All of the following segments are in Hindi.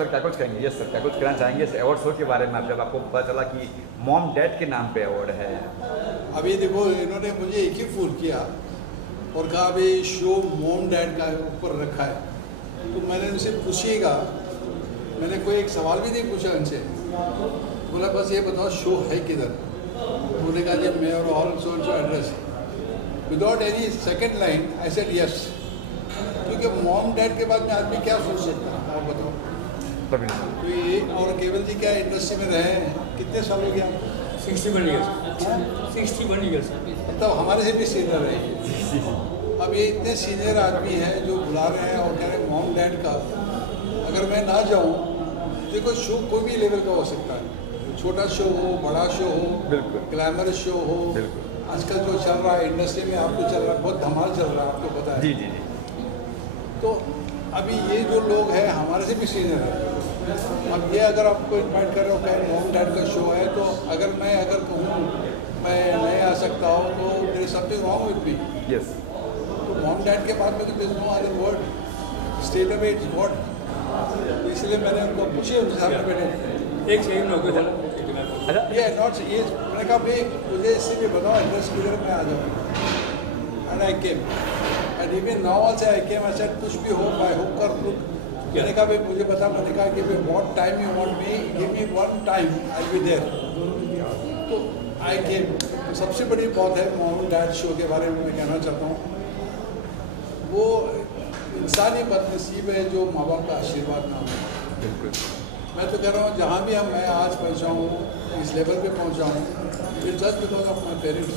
सर क्या कुछ कहेंगे? यस सर, क्या कुछ कहना चाहेंगे इस अवार्ड शो के बारे में? जब आपको पता चला कि मॉम डैड के नाम पे अवार्ड है। अभी देखो, इन्होंने मुझे एक ही फ़ोन किया और कहा अभी शो मॉम डैड का ऊपर रखा है, तो मैंने उनसे पूछिएगा, मैंने कोई एक सवाल भी नहीं पूछा उनसे, बोला बस ये बताओ शो है किधर। उन्होंने कहा जब मैं और all so address, without any second line I said yes, क्योंकि मॉम डैड के बाद में आदमी क्या सोच सकता है, आप बताओ। तो ये और केवल जी क्या इंडस्ट्री में रहे हैं, कितने साल हो गया? 61 ईयर्स। 61 ईयर्स। मतलब हमारे से भी सीनियर है। अब ये इतने सीनियर आदमी हैं जो बुला रहे हैं और कह रहे हैं मॉम डैड का, अगर मैं ना जाऊँ, देखो शो कोई भी लेवल का हो सकता है, छोटा शो हो, बड़ा शो हो, ग्लैमरस शो हो, आजकल जो चल रहा है इंडस्ट्री में, आपको चल रहा है, बहुत धमाल चल रहा है, आपको पता है। जी जी जी। तो अभी ये जो लोग हैं हमारे से भी सीनियर है। अब ये अगर आपको इन्वाइट कर रहे हो, कहीं मॉम डैड का शो है, तो अगर कहूँ मैं नहीं आ सकता हूँ, तो there is something wrong with me. Yes. तो मॉम डैड के बाद में तो there is no other word, state away it's what. तो इसलिए मैंने उनको पूछे, उनके सामने बैठे एक सेकंड में होगा अच्छा, ये नॉट ये, मैंने कहा भाई मुझे इससे भी बताओ एड्रेस किधर मैं आ जाऊँ। And I came and even now also I came, I said कुछ भी हो, आई होप कर लुक। मैंने कहा भाई मुझे बता, मैंने कहा कि भाई what time you want me, give me one time, I will be there. तो आई केम। तो सबसे बड़ी बात है मॉम डैड शो के बारे में मैं कहना चाहता हूँ, वो इंसानी बदनसीब है जो माँ बाप का आशीर्वाद ना हो। बिल्कुल। मैं तो कह रहा हूँ जहाँ भी मैं आज पहुँचा हूँ, इस लेवल पे पहुँचा हूँ, it just because of my parents.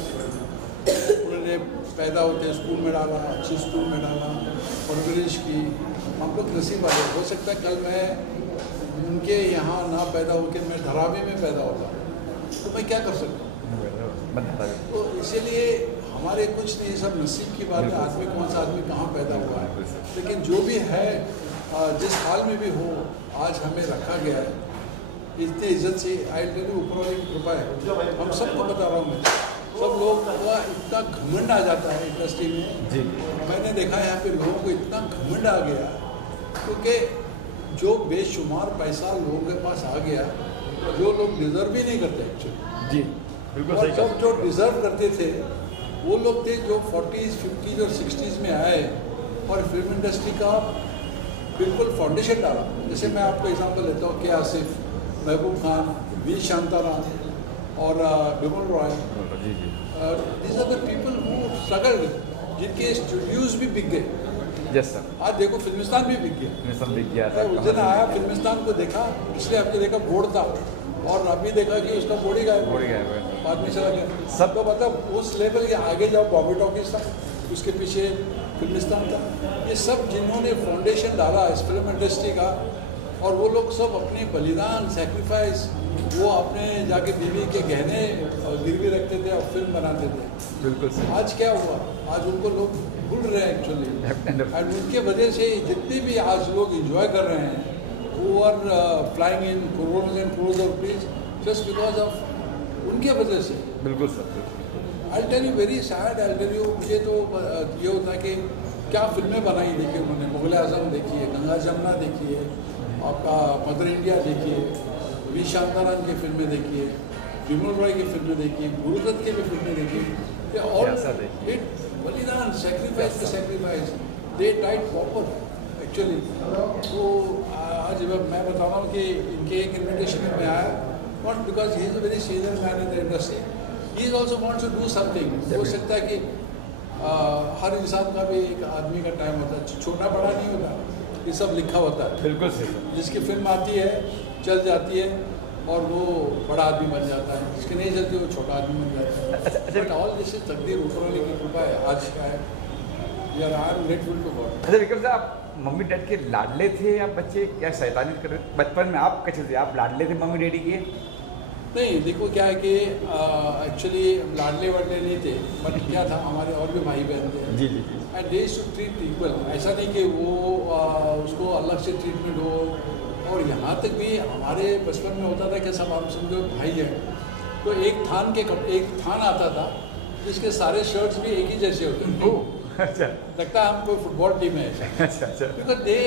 उन्होंने पैदा होते स्कूल में डाला, अच्छी स्कूल में डाला, परवरिश की। हम लोग नसीब वाले। हो सकता है कल मैं उनके यहाँ ना पैदा होकर मैं धरावी में पैदा होता, तो मैं क्या कर सकता हूँ। तो इसीलिए हमारे कुछ नहीं, सब नसीब की बात है, आदमी कौन सा आदमी कहाँ पैदा हुआ है। लेकिन जो भी है, जिस हाल में भी हो, आज हमें रखा गया है इतने इज्जत से। आई टेल यू, ऊपर वाले की कृपा है। हम सबको बता रहा हूँ मैं, सब लोग का इतना घमंड आ जाता है इंडस्ट्री में जी। मैंने देखा है यहाँ पे लोगों को इतना घमंड आ गया, क्योंकि जो बेशुमार पैसा लोगों के पास आ गया, जो लोग डिजर्व ही नहीं करते एक्चुअली। जी बिल्कुल और सही। सब जो डिजर्व करते थे वो लोग थे जो 40s, 50s और 60s में आए और फिल्म इंडस्ट्री का बिल्कुल फाउंडेशन डाला। जैसे मैं आपको एग्जांपल लेता हूँ, के आसिफ, महबूब खान, वी शांताराम और बिमल रॉय। जी जी। These are the people who struggled, जिनके स्टूडियोज भी बिक गए। Yes sir. आज देखो फिल्मिस्तान भी बिक गया। मिशन बिक गया मैं उस दिन आया फिल्मिस्तान को देखा, पिछले हफ्ते देखा बोर्ड था, और अभी देखा कि उसका बोर्ड ही गायब हो गया, बाद में चला गया। सब तो मतलब उस लेवल के आगे जाओ, बॉबी टॉकीज था, उसके पीछे फिल्मिस्तान था। ये सब जिन्होंने फाउंडेशन डाला इस फिल्म इंडस्ट्री का, और वो लोग सब अपने बलिदान, सेक्रीफाइस, वो अपने जाके बीवी के गहने गिरवी रखते थे और फिल्म बनाते थे। बिल्कुल सही। आज क्या हुआ? आज उनको लोग भूल रहे हैं एक्चुअली, और उनके वजह से जितने भी आज लोग इंजॉय कर रहे हैं, who are flying in crores and crores of rupees just because of उनके वजह से। बिल्कुल sir. I'll tell you very sad, I'll tell you, मुझे तो ये होता है कि क्या फिल्में बनाई, देखिए उन्होंने मुग़ल आज़म देखिए, गंगा जमुना देखिए, आपका मदर इंडिया देखिए, वी शांताराम की फिल्में देखिए, विमल रॉय की फिल्में देखिए, गुरुदत्त की भी फिल्में देखिए, और बलिदान, sacrifice, they died proper actually. तो आज मैं बता रहा हूँ कि इनके एक इन्विटेशन में मैं आया, not because he is a very senior man in the industry, he is also wants to do something. हो सकता है कि हर इंसान का भी एक आदमी का टाइम होता है, छोटा बड़ा नहीं होता, ये सब लिखा होता है। बिल्कुल सही। जिसकी फिल्म आती है, चल जाती है, और वो बड़ा आदमी बन जाता है, जिसकी नहीं चलती वो छोटा आदमी बन जाता है। बट ऑल दिस इज तकदीर, ऊपर वाले की कृपा है। आज क्या है, we are I am grateful to God. अच्छा विक्रम साहब, आप मम्मी डैडी के लाडले थे या बच्चे क्या शैतानी कर रहे? बचपन में आप कैसे थे, आप लाडले थे मम्मी डैडी के? नहीं, देखो क्या है कि एक्चुअली लाडले वाडले नहीं थे, बट क्या था, हमारे और भी भाई बहन थे। जी जी जी। And they to treat equal, ऐसा नहीं कि वो उसको अलग से ट्रीटमेंट हो। और यहाँ तक भी हमारे बचपन में होता था कि सब आप समझो भाई हैं, तो एक थान आता था जिसके सारे शर्ट्स भी एक ही जैसे होते थे। अच्छा लगता है हम कोई फुटबॉल टीम है अच्छा अच्छा because they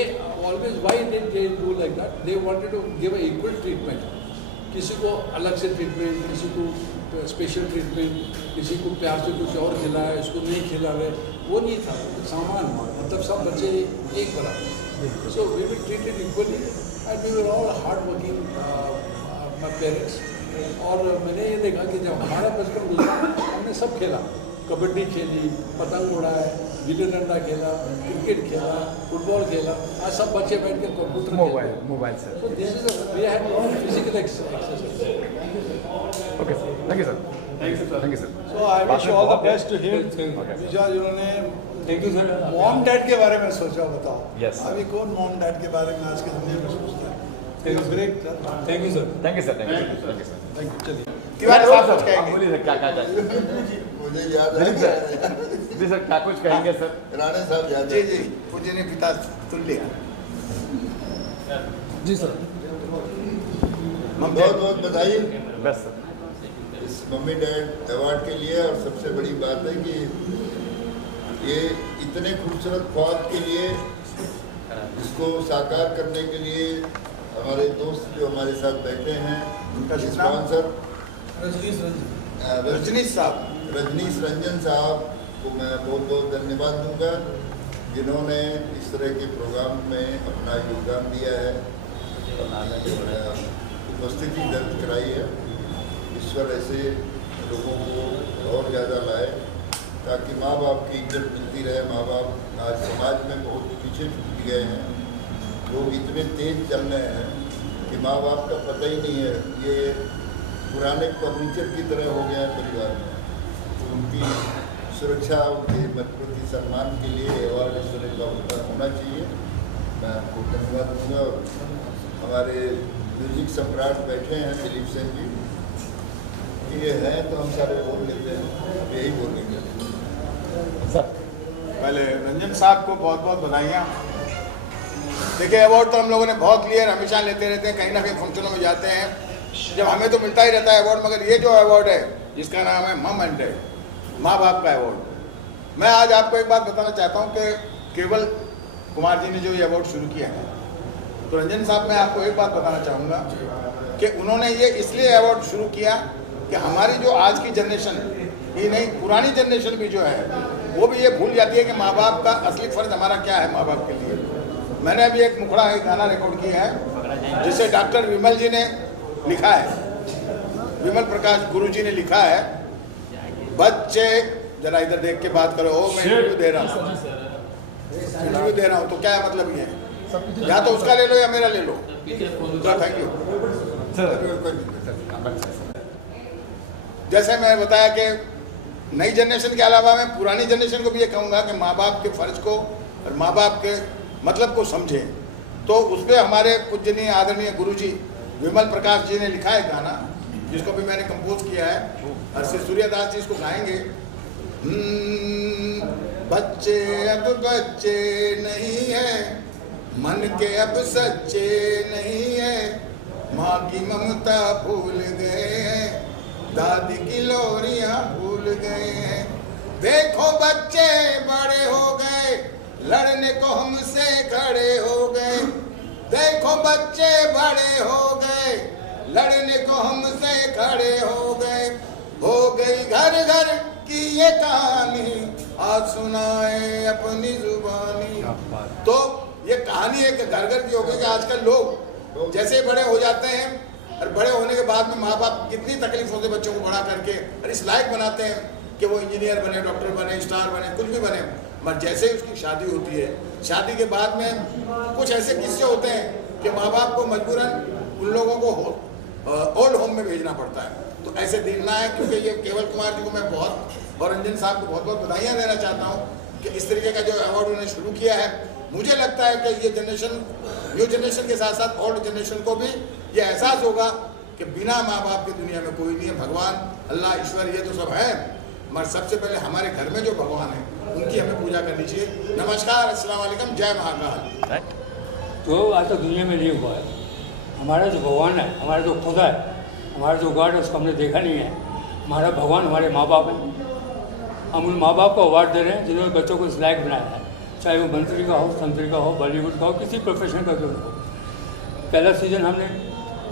always why did they do like that they wanted to give a equal treatment किसी को अलग से ट्रीटमेंट किसी को स्पेशल ट्रीटमेंट किसी को प्यार से कुछ और खिलाया इसको नहीं खिला रहे वो नहीं था सामान मतलब सब बच्चे एक बराबर so we will treated equally and we were all hard working my parents और मैंने ये देखा कि जब हमारा बचपन गुजरा हमने सब खेला कबड्डी खेली पतंग उड़ाए गिल्ली डंडा खेला क्रिकेट खेला फुटबॉल खेला आज सब बच्चे बैठ के computer mobile sir so this is we had physical exercise okay sir thank you sir thank you sir So I wish all the best to him. Vijay जिन्होंने thank you sir mom dad के बारे में सोचा बताओ Yes. अभी कौन मॉम डैड के बारे में आज के दुनिया में सोचता है break thank you sir thank you sir thank you sir thank you चलिए तिवारी साहब कुछ कहेंगे बोलिए सर क्या चाहिए मुझे याद दिलीप है सर जी सर क्या कुछ कहेंगे सर राणे साहब याद जी है जी पूजनीय पिता तुल्य जी सर बहुत बहुत बधाई बस सर इस मम्मी डैड अवार्ड के लिए और सबसे बड़ी बात है कि ये इतने खूबसूरत ख्वाब के लिए इसको साकार करने के लिए हमारे दोस्त जो हमारे साथ बैठे हैं उनका शुभ नाम? स्पॉन्सर रजनीश साहब रजनीश रंजन साहब को मैं बहुत बहुत धन्यवाद दूंगा जिन्होंने इस तरह के प्रोग्राम में अपना योगदान दिया है उपस्थिति दर्ज कराई है ईश्वर ऐसे लोगों को और ज़्यादा लाए ताकि माँ बाप की इज्जत मिलती रहे। माँ बाप आज समाज में बहुत पीछे छूट गए हैं, लोग इतने तेज चल रहे हैं कि माँ बाप का पता ही नहीं है, ये पुराने फर्नीचर की तरह हो गया है परिवार में। तो उनकी सुरक्षा उनके प्रति सम्मान के लिए अवार्ड इस तरह का होना चाहिए। मैं आपको धन्यवाद दूँगा। और हमारे म्यूजिक सम्राट बैठे हैं दिलीप सिंह जी, ये हैं तो हम सारे बोल लेते हैं, यही बोलेंगे। सर पहले रंजन साहब को बहुत बहुत बधाइयाँ। देखिए अवार्ड तो हम लोगों ने बहुत लिए, हमेशा लेते रहते हैं, कहीं ना कहीं फंक्शनों में जाते हैं जब हमें तो मिलता ही रहता है अवार्ड, मगर ये जो अवार्ड है जिसका नाम है मम एंड डैड, माँ बाप का अवार्ड, मैं आज आपको एक बात बताना चाहता हूँ कि केवल कुमार जी ने जो ये अवार्ड शुरू किया है, तो रंजन साहब मैं आपको एक बात बताना चाहूँगा कि उन्होंने ये इसलिए अवार्ड शुरू किया कि हमारी जो आज की जनरेशन ही नहीं, पुरानी जनरेशन भी जो है वो भी ये भूल जाती है कि माँ बाप का असली फ़र्ज हमारा क्या है माँ बाप के लिए। मैंने अभी एक मुखड़ा एक गाना रिकॉर्ड किया है जिसे डॉक्टर विमल जी ने लिखा है, विमल प्रकाश गुरु जी ने लिखा है। बच्चे जरा इधर देख के बात करो, मैं इंटरव्यू दे रहा हूँ, इंटरव्यू दे रहा हूँ, तो क्या है मतलब ये है, या तो उसका ले लो या मेरा ले लो। Thank you. जैसे मैं बताया कि नई जनरेशन के अलावा मैं पुरानी जनरेशन को भी ये कहूँगा कि माँ बाप के फ़र्ज को और माँ बाप के मतलब को समझें। तो उस पर हमारे पूजनीय आदरणीय गुरुजी विमल प्रकाश जी ने लिखा है गाना, जिसको भी मैंने कंपोज किया है, और श्री सूर्यदास जी इसको गाएंगे। बच्चे अब बच्चे नहीं है, मन के अब सच्चे नहीं है, माँ की ममता भूल गए हैं, दादी की लोरियां भूल गए हैं। देखो बच्चे बड़े हो गए, लड़ने को हमसे खड़े हो गए। देखो बच्चे बड़े हो गए, लड़ने को हमसे खड़े हो गए। हो गई घर घर की ये कहानी, आज सुनाए अपनी जुबानी। तो ये कहानी एक घर घर की हो गई कि आजकल लोग जैसे बड़े हो जाते हैं और बड़े होने के बाद में माँ बाप कितनी तकलीफों से बच्चों को बड़ा करके और इस लायक बनाते हैं कि वो इंजीनियर बने, डॉक्टर बने, स्टार बने, कुछ भी बने, मगर जैसे ही उसकी शादी होती है, शादी के बाद में कुछ ऐसे किस्से होते हैं कि माँ बाप को मजबूरन उन लोगों को ओल्ड होम में भेजना पड़ता है। तो ऐसे देखना है, क्योंकि ये केवल कुमार जी को मैं बहुत और रंजन साहब को बहुत बहुत बधाइयाँ देना चाहता हूँ कि इस तरीके का जो अवार्ड उन्होंने शुरू किया है। मुझे लगता है कि ये जनरेशन, न्यू जनरेशन के साथ साथ ओल्ड जनरेशन को भी ये एहसास होगा कि बिना माँ बाप की दुनिया में कोई नहीं है। भगवान, अल्लाह, ईश्वर ये तो सब है, मगर सबसे पहले हमारे घर में जो भगवान है उनकी हमें पूजा करनी चाहिए। नमस्कार, अस्सलाम वालेकुम, जय महाकाल। तो आज तक दुनिया में नहीं हुआ है। हमारा जो भगवान है, हमारा जो खुदा है, हमारा जो गॉड है, उसको हमने देखा नहीं है। हमारा भगवान हमारे माँ बाप हैं। हम उन माँ बाप को अवार्ड दे रहे हैं जिन्होंने बच्चों को इस लायक बनाया है, चाहे वो मंत्री का हो, तंत्री का हो, बॉलीवुड का हो, किसी प्रोफेशन का क्यों हो। पहला सीज़न हमने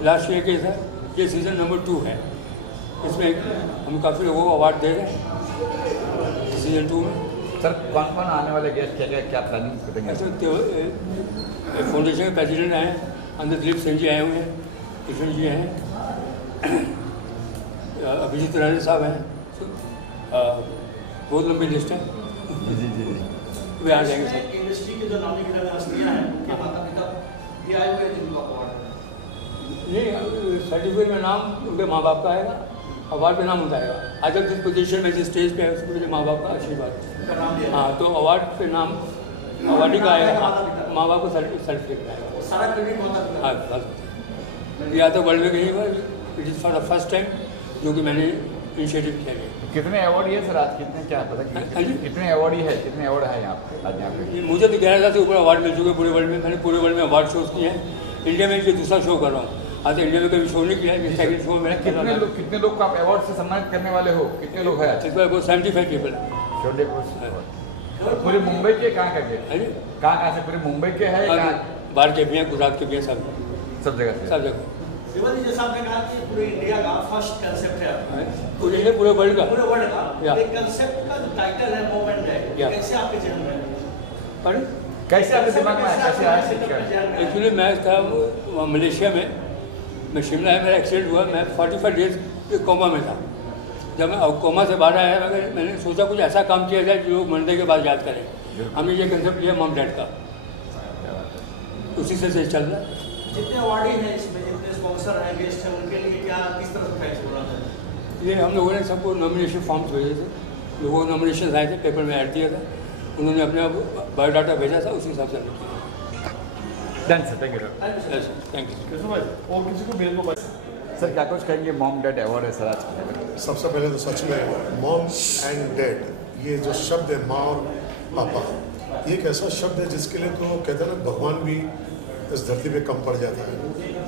लास्ट ईयर किया था, ये सीज़न नंबर 2 है। इसमें हम काफ़ी लोगों को अवार्ड दे रहे हैं सीज़न 2 में। सर कौन कौन आने वाले गेस्ट, क्या प्लानिंग करेंगे? ऐसे फाउंडेशन के प्रेसिडेंट आए हैं, अंदर दिलीप सिंह जी आए हुए हैं, किशन जी हैं, अभिजीत राजे साहब हैं, बहुत लंबी लिस्ट है। जी वे आ जाएंगे सर। इंडस्ट्री के जो नामी गिरामी हस्तियां हैं उनके माता पिता ये आए हुए हैं जिनको अवार्ड नहीं, सर्टिफिकेट में नाम उनके माँ बाप का आएगा, अवार्ड में नाम उठाएगा। आज तक जिस पोजीशन में जिस स्टेज पे है उसके लिए माँ बाप का आशीर्वाद। का नाम दिया हाँ, तो अवार्ड पे नाम अवार्डी का आएगा, माँ बाप को सर्टिफिकेट आएगा। सारा क्रेडिट माता पिता हाँ बस, ये आज तक वर्ल्ड में कहीं हुआ, it is for the first time जो कि मैंने इनिशिएटिव किया गया। कितने अवार्ड है सर आज? कितने, क्या पता हाँ जी? कितने अवार्ड है, कितने अवार्ड है यहाँ पे आज यहाँ पे? मुझे तो 11,000 से ऊपर अवार्ड मिल चुके हैं पूरे वर्ल्ड में। मैंने पूरे वर्ल्ड में अवार्ड शोज किए हैं। इंडिया में ये दूसरा शो कर रहा हूँ। आज इंडिया में कभी शो नहीं किया है, सेकंड शो मैंने कितने लोग को आप अवार्ड से सम्मानित करने वाले हो? कितने लोग हैं आज? इस बार 75 पीपल। पूरे मुंबई के कहाँ के? है जी? कहाँ से? पूरे मुंबई के हैं? बाहर के भी हैं, गुजरात के भी हैं, सब जगह से? सब जगह। शिवाजी जैसा आपने कहा कि पूरे इंडिया का फर्स्ट कंसेप्ट है आपका, पूरे वर्ल्ड का। पूरे वर्ल्ड का या। एक कंसेप्ट का जो टाइटल है मूवमेंट है, या। कैसे आपके जहन में है? पर कैसे आपके दिमाग में आया? कैसे आया शिक्षा? एक्चुअली मैं था मलेशिया में, मैं शिमला में मेरा एक्सीडेंट हुआ। मैं 45 डेज कोमा में था। जब मैं कोमा से बाहर आया मैंने सोचा कुछ ऐसा काम किया जाए जो लोग मरने के बाद याद करें। हमने ये कंसेप्ट लिया मॉम डैड का, उसी से चल रहा है। जितने अवार्डी हैं इसमें, जितने स्पॉन्सर हैं, गेस्ट हैं, उनके लिए क्या किस तरह से फैसला हो रहा है? ये हम लोगों ने सबको नॉमिनेशन फॉर्म्स भेजे थे, लोगों को नॉमिनेशन आए थे, पेपर में ऐड दिया था, उन्होंने अपना बायोडाटा भेजा था, उसी हिसाब से हमने किया। Done sir, thank you yes thank you. और किसी को भेज दो सर। क्या कुछ कहेंगे? मॉम डैड अवार्ड है सर आज के। सबसे पहले तो सच में मॉम एंड डैड, ये जो शब्द है माँ और पापा, ये एक ऐसा शब्द है जिसके लिए तो कहते हैं ना भगवान भी इस धरती पे कम पड़ जाता है।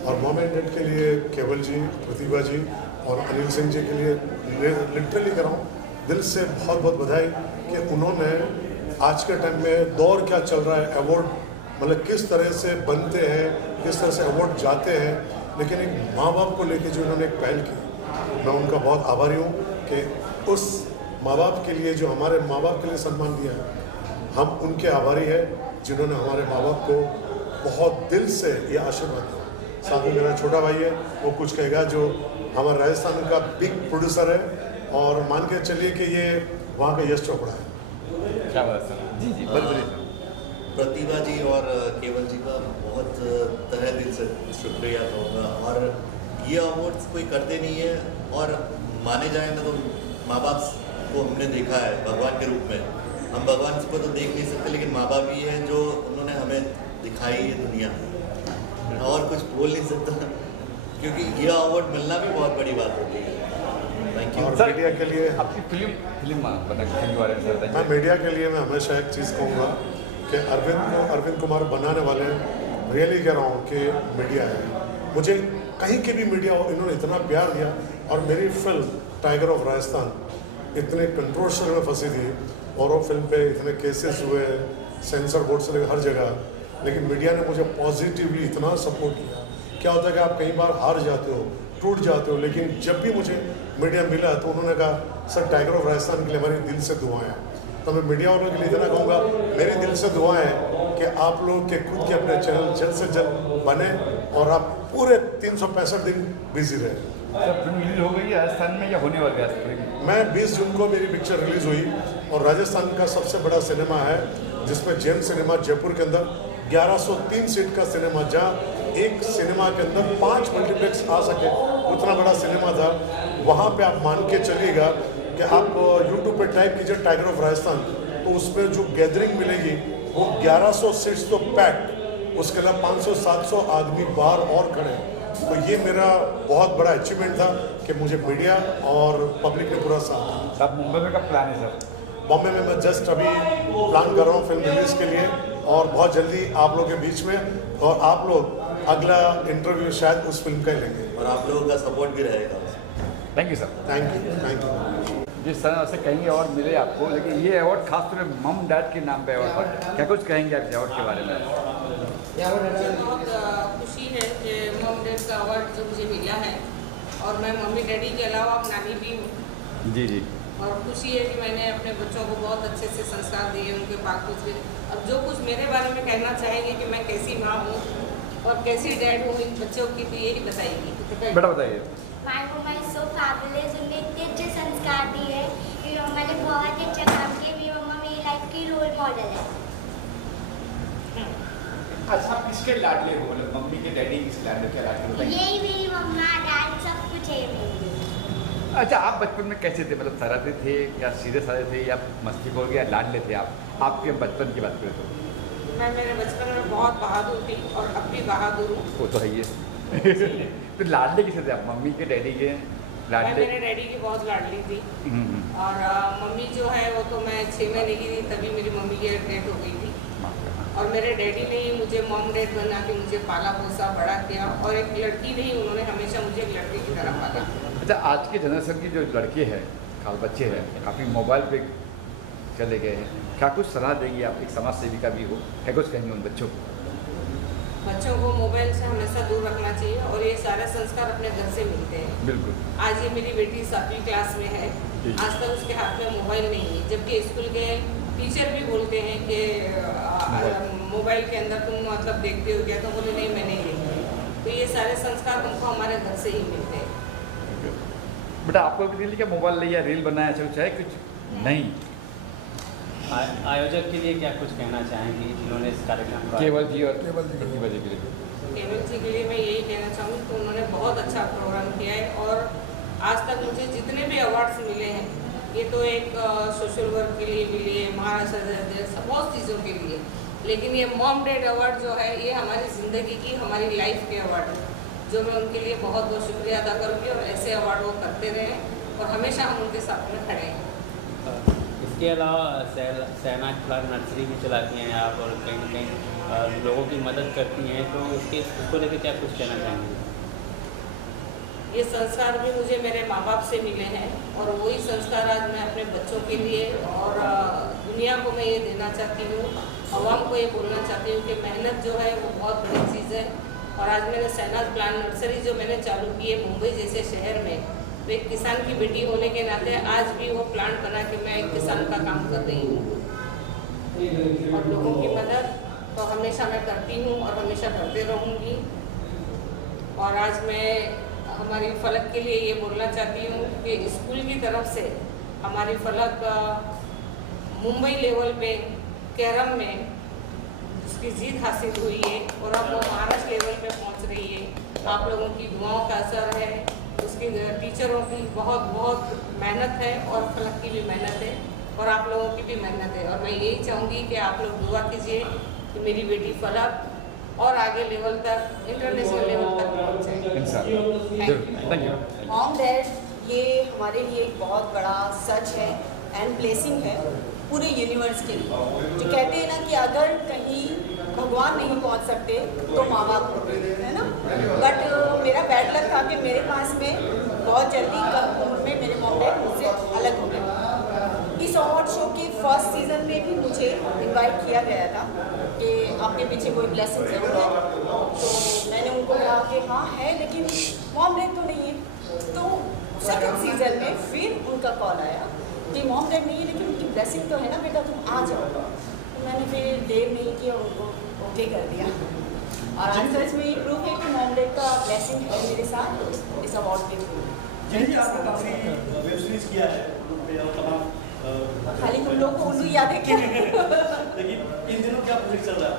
और मॉम एंड डैड के लिए केवल जी, प्रतिभा जी और अनिल सिंह जी के लिए लिटरली कर रहा हूँ दिल से बहुत बहुत बधाई कि उन्होंने आज के टाइम में दौर क्या चल रहा है, अवार्ड मतलब किस तरह से बनते हैं, किस तरह से अवार्ड जाते हैं, लेकिन एक माँ बाप को लेके जो उन्होंने एक पहल की, मैं उनका बहुत आभारी हूँ कि उस माँ बाप के लिए जो हमारे माँ बाप के लिए सम्मान दिया है, हम उनके आभारी हैं जिन्होंने हमारे माँ बाप को बहुत दिल से ये आशीर्वाद दिया। साथ में मेरा छोटा भाई है, वो कुछ कहेगा, जो हमारे राजस्थान का बिग प्रोड्यूसर है, और मान के चलिए कि ये वहाँ का यश चोपड़ा है। क्या बात सर? जी जी बिल्कुल। प्रतिभा जी और केवल जी का बहुत तहे दिल से शुक्रिया कहूँगा। और ये अवार्ड्स कोई करते नहीं है, और माने जाए ना तो माँ बाप को हमने देखा है भगवान के रूप में। हम भगवान को तो देख नहीं सकते, लेकिन माँ बाप ही हैं जो उन्होंने हमें दिखाई है दुनिया, और कुछ बोल नहीं सकता, क्योंकि ये अवार्ड मिलना भी बहुत बड़ी बात होती है। Thank you. और मीडिया के लिए आपकी फिल्म बताइए। मैं मीडिया के लिए मैं हमेशा एक चीज़ कहूँगा कि अरविंद कुमार बनाने वाले रियली कह रहा हूँ कि मीडिया है, मुझे कहीं की भी मीडिया हो, इन्होंने इतना प्यार दिया। और मेरी फिल्म टाइगर ऑफ राजस्थान इतने कंट्रोवर्शियल में फंसी थी, और वो फिल्म पे इतने केसेस हुए, सेंसर बोर्ड से लेकर हर जगह, लेकिन मीडिया ने मुझे पॉजिटिवली इतना सपोर्ट किया। क्या होता है कि आप कई बार हार जाते हो, टूट जाते हो, लेकिन जब भी मुझे मीडिया मिला तो उन्होंने कहा सर टाइगर ऑफ राजस्थान के लिए हमारी दिल से दुआएं हैं। तो मैं मीडिया वालों के लिए इतना कहूँगा, मेरी दिल से दुआएं हैं कि आप लोग के खुद के अपने चैनल जल्द से जल्द बने, और आप पूरे 365 दिन बिजी रहे। सर फिल्म रिलीज हो गई है राजस्थान में या होने वाली है? मैं 20 जून को मेरी पिक्चर रिलीज़ हुई, और राजस्थान का सबसे बड़ा सिनेमा है जिसमें जेम सिनेमा जयपुर के अंदर 1103 सीट का सिनेमा, जहाँ एक सिनेमा के अंदर 5 मल्टीप्लेक्स आ सके, उतना बड़ा सिनेमा था। वहाँ पे आप मान के चलिएगा कि आप यूट्यूब पे टाइप कीजिए टाइगर ऑफ राजस्थान, तो उसमें जो गैदरिंग मिलेगी वो 1100 सीट्स तो पैक्ड, उसके अलावा 500-700 आदमी बाहर और खड़े हैं। तो ये मेरा बहुत बड़ा अचीवमेंट था कि मुझे मीडिया और पब्लिक ने पूरा साथ दिया। अब मुंबई में कब प्लान है सर? बॉम्बे में मैं जस्ट अभी प्लान कर रहा हूँ फिल्म रिलीज़ के लिए, और बहुत जल्दी आप लोगों के बीच में, और आप लोग अगला इंटरव्यू शायद उस फिल्म का ही लेंगे। और आप लोगों का सपोर्ट भी रहेगा। Thank you sir. Thank you. जिस तरह से कहीं और मिले आपको, लेकिन ये अवार्ड खास तौर पे मम डैड के नाम पे अवार्ड था, क्या कुछ कहेंगे आप अवार्ड के बारे में? मुझे बहुत खुशी है कि मम डैड का अवार्ड जो मुझे मिला है, और मैं मम्मी डैडी के अलावा नानी भी हूँ। जी जी। और खुशी है कि मैंने अपने बच्चों को बहुत अच्छे से संस्कार दिए, उनके पाक से। अब जो कुछ मेरे बारे में कहना चाहेंगे कि मैं कैसी माँ हूँ और कैसी डैड हूँ इन बच्चों की, तो यही बताएगी। बेटा बताइए। My mama is so fabulous, उन्होंने इतने अच्छे संस्कार दिए। मेरी मम्मा ने बहुत अच्छा काम किया। मेरी मम्मा मेरी लाइफ की रोल मॉडल है। अच्छा, आप किसके लाडले हो? मतलब मम्मी के डैडी किस लाडले के लाडले हो? यही मेरी मम्मा डैड सब कुछ है मेरी। अच्छा, आप बचपन में कैसे थे? मतलब शरारते थे या सीधे साधे थे या मस्तीखोर या लाडले थे आप? आपके बचपन की बात करें तो। मैं मेरे बचपन में बहुत बहादुर थी और अब भी बहादुर हूँ। वो तो है ही है। तो लाडले किसे थे आप? मम्मी के डैडी के मैं लाडले? मेरे डैडी की बहुत लाडली थी। और मम्मी जो है वो तो मैं 6 महीने की थी तभी मेरी मम्मी की डेथ हो गई थी। और मेरे डैडी ने ही मुझे मॉम डैड बना के मुझे पाला पोसा बड़ा किया, और एक लड़की नहीं, उन्होंने हमेशा मुझे एक लड़की की तरह पाला। अच्छा, आज के जनरेशन की जो लड़के हैं, खास बच्चे हैं, काफ़ी मोबाइल पे चले गए हैं, क्या कुछ सलाह देंगी आप? एक समाज सेविका भी हो, क्या कुछ कहेंगे उन बच्चों को? बच्चों को मोबाइल से हमेशा दूर रखना चाहिए, और ये सारे संस्कार अपने घर से मिलते हैं। बिल्कुल। आज ये मेरी बेटी 7वीं क्लास में है, आज तक उसके हाथ में मोबाइल नहीं है, जबकि स्कूल के टीचर भी बोलते हैं कि मोबाइल के अंदर तुम मतलब देखते हो क्या? तो बोले नहीं, मैं नहीं देखती। तो ये सारे संस्कार तुमको हमारे घर से ही मिलते हैं। बेटा, आपको भी दिल क्या मोबाइल लिया, रील बनाया, कुछ है कुछ नहीं? आयोजक के लिए क्या कुछ कहना चाहेंगी जिन्होंने इस कार्यक्रम का? केवल जी और केवल जी के लिए। केवल जी के लिए मैं यही कहना चाहूँगी कि उन्होंने बहुत अच्छा प्रोग्राम किया है, और आज तक मुझे जितने भी अवार्ड्स मिले हैं, ये तो एक सोशल वर्क के लिए मिले, महाराष्ट्र बहुत चीज़ों के लिए, लेकिन ये मॉम डैड अवार्ड जो है ये हमारी ज़िंदगी की, हमारी लाइफ के अवार्ड है, जो मैं उनके लिए बहुत बहुत शुक्रिया अदा करूँगी। और ऐसे अवार्ड वो करते रहें और हमेशा हम उनके साथ में खड़े हैं। इसके अलावा शहनाज फ्लावर नर्सरी भी चलाती हैं आप, और कहीं ना कहीं लोगों की मदद करती हैं, तो उसको लेकर क्या कुछ कहना चाहेंगे? ये संस्कार भी मुझे मेरे माँ बाप से मिले हैं, और वही संस्कार आज मैं अपने बच्चों के लिए और दुनिया को मैं ये देना चाहती हूँ, आवाम को ये बोलना चाहती हूँ कि मेहनत जो है वो बहुत बड़ी चीज़ है। और आज मैंने शहनाज फ्लावर नर्सरी जो मैंने चालू की है मुंबई जैसे शहर में, तो एक किसान की बेटी होने के नाते आज भी वो प्लांट बना के मैं एक किसान का काम कर रही हूँ। और लोगों की मदद तो हमेशा मैं करती हूँ और हमेशा करते रहूँगी। और आज मैं हमारी फलक के लिए ये बोलना चाहती हूँ कि स्कूल की तरफ से हमारी फलक मुंबई लेवल पे कैरम में उसकी जीत हासिल हुई है, और अब वो महाराष्ट्र लेवल पे पहुँच रही है। आप लोगों की दुआओं का असर है, उसकी टीचरों की बहुत बहुत मेहनत है, और फलक की भी मेहनत है, और आप लोगों की भी मेहनत है। और मैं यही चाहूँगी कि आप लोग दुआ कीजिए कि मेरी बेटी फलक और आगे लेवल तक, इंटरनेशनल लेवल तक पहुँचे। Thank you. मॉम डैड ये हमारे लिए एक बहुत बड़ा सच है एंड ब्लेसिंग है पूरे यूनिवर्स के लिए। जो कहते हैं ना कि अगर कहीं भगवान नहीं पहुंच सकते तो माँ बाप होते हैं ना, बट मेरा बैड लक था कि मेरे पास में बहुत जल्दी कम उम्र में मेरे मॉम डैड मुझसे अलग हो गए। इस अवार्ड शो के फर्स्ट सीज़न में भी मुझे इनवाइट किया गया था कि आपके पीछे कोई ब्लेसिंग जरूर है, तो मैंने उनको कहा कि हाँ है, लेकिन मॉम डैड तो नहीं है। तो सेकंड सीज़न में फिर उनका कॉल आया कि मॉम डैड नहीं है लेकिन उनकी ब्लेसिंग तो है ना बेटा, तुम आ जाओ। तो मैंने फिर देर नहीं किया, उनको ओके कर दिया। और आज सच में ये प्रूफ है कि मॉम डैड का ब्लेसिंग है मेरे साथ इस अवार्ड के थ्रू। जी, आपने काफ़ी वेब सीरीज किया है और तमाम खाली तुम लोग को उर्दू याद है क्या? लेकिन इन दिनों क्या प्रोजेक्ट चल रहा है?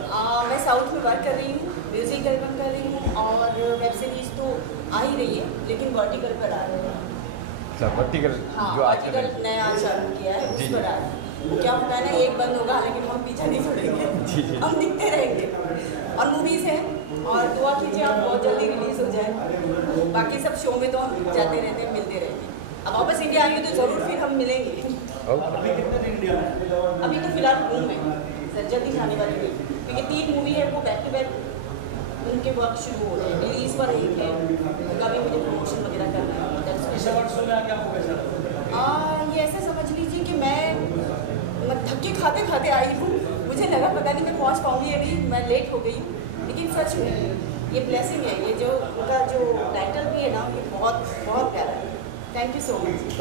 मैं साउथ में वर्क कर रही हूँ, म्यूजिक एल्बम कर रही हूँ, और वेब सीरीज तो आ ही रही है लेकिन वर्टिकल पर आ रही है। अच्छा, वर्टिकल हाँ, जो आज वर्टिकल नया चालू किया है, उस पर आ रहा है। वो क्या होता है ना, एक बंद होगा लेकिन हम पीछे नहीं छोड़ेंगे, हम दिखते रहेंगे। और मूवीज़ हैं, और दुआ कीजिए आप बहुत जल्दी रिलीज़ हो जाए। बाकी सब शो में तो हम जाते रहते हैं, मिलते रहते हैं। अब वापस इंडिया आएंगे तो ज़रूर फिर हम मिलेंगे। अभी कितने दिन इंडिया में? अभी तो फिलहाल घूम में सर, जल्दी जाने वाली है क्योंकि 3 मूवी है वो बैक टू बैक उनके वर्क शुरू हो रहे हैं। रिलीज पर एक है, उनका भी मुझे प्रमोशन वगैरह करना है। इस अवार्ड शो में आके आपको कैसा लगा? ये ऐसा खाते खाते आई हूँ, मुझे लगा पता नहीं मैं पहुँच पाऊँगी या नहीं, मैं लेट हो गई हूँ, लेकिन सच में ये ब्लेसिंग है, ये जो उनका जो टाइटल भी है ना, ये बहुत बहुत प्यारा है। Thank you so much.